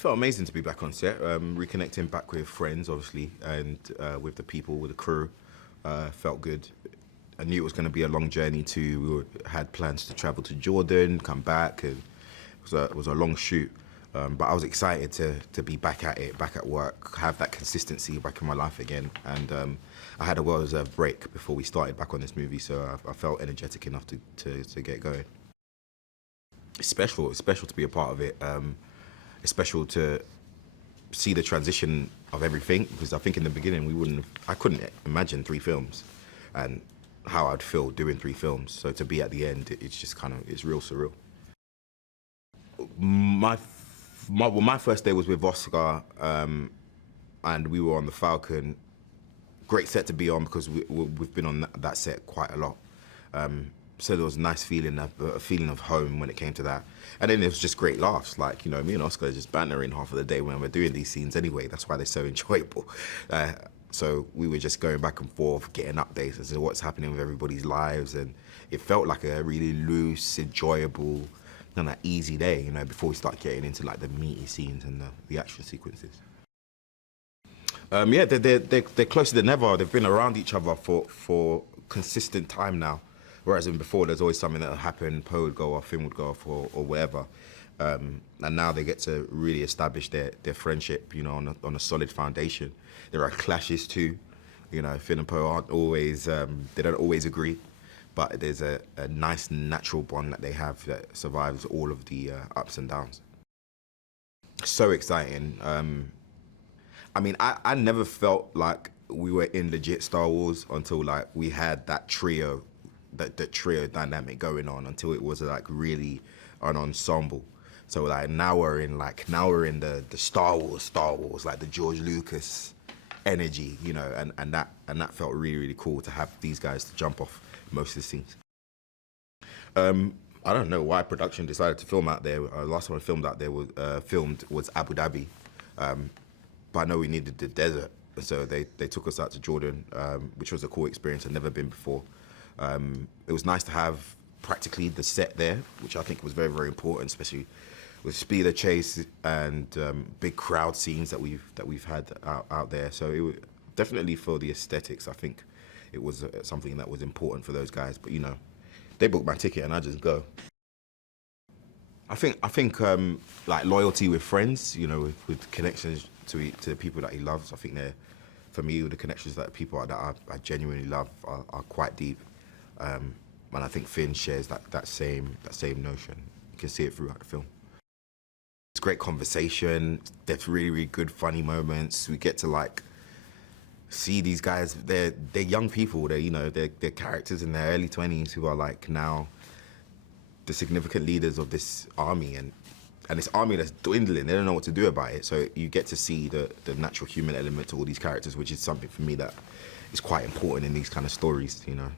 Felt amazing to be back on set, reconnecting back with friends, obviously, and with the people, with the crew. Felt good. I knew it was going to be a long journey too. Had plans to travel to Jordan, come back, and it was a long shoot. But I was excited to be back at it, back at work, have that consistency back in my life again. And I had a well-deserved break before we started back on this movie, so I felt energetic enough to get going. It's special. It's special to be a part of it. It's special to see the transition of everything, because I think in the beginning I couldn't imagine 3 films and how I'd feel doing 3 films. So to be at the end, it's just it's real surreal. My first day was with Oscar, and we were on the Falcon. Great set to be on because we've been on that set quite a lot. So there was a nice feeling, a feeling of home when it came to that. And then it was just great laughs. Like, you know, me and Oscar are just bantering half of the day when we're doing these scenes anyway. That's why they're so enjoyable. So we were just going back and forth, getting updates as to what's happening with everybody's lives. And it felt like a really loose, enjoyable, kind of easy day, you know, before we start getting into like the meaty scenes and the action sequences. Yeah, they're closer than ever. They've been around each other for consistent time now. Whereas in before, there's always something that would happen, Poe would go off, film would go off, or whatever. And now they get to really establish their friendship, you know, on a solid foundation. There are clashes too. You know, Finn and Poe aren't always, they don't always agree. But there's a nice natural bond that they have that survives all of the ups and downs. So exciting. I mean, I never felt like we were in legit Star Wars until like we had that trio, that trio dynamic going on, until it was like really an ensemble. So like now we're in the Star Wars, like the George Lucas energy, you know, and that felt really, really cool to have these guys to jump off most of the scenes. I don't know why production decided to film out there. Last time I filmed out there was Abu Dhabi. But I know we needed the desert, so they took us out to Jordan, which was a cool experience. I'd never been before. It was nice to have practically the set there, which I think was very, very important, especially with speed of chase and big crowd scenes that we've had out there. So it was definitely for the aesthetics. I think it was something that was important for those guys. But you know, they booked my ticket and I just go. I think like loyalty with friends, you know, with connections to the people that he loves. I think for me, the connections that people that I genuinely love are quite deep. And I think Finn shares that same notion. You can see it throughout the film. It's great conversation. There's really, really good funny moments. We get to like see these guys. They're young people. They're characters in their early 20s who are like now the significant leaders of this army, and this army that's dwindling. They don't know what to do about it. So you get to see the natural human element to all these characters, which is something for me that is quite important in these kind of stories, you know.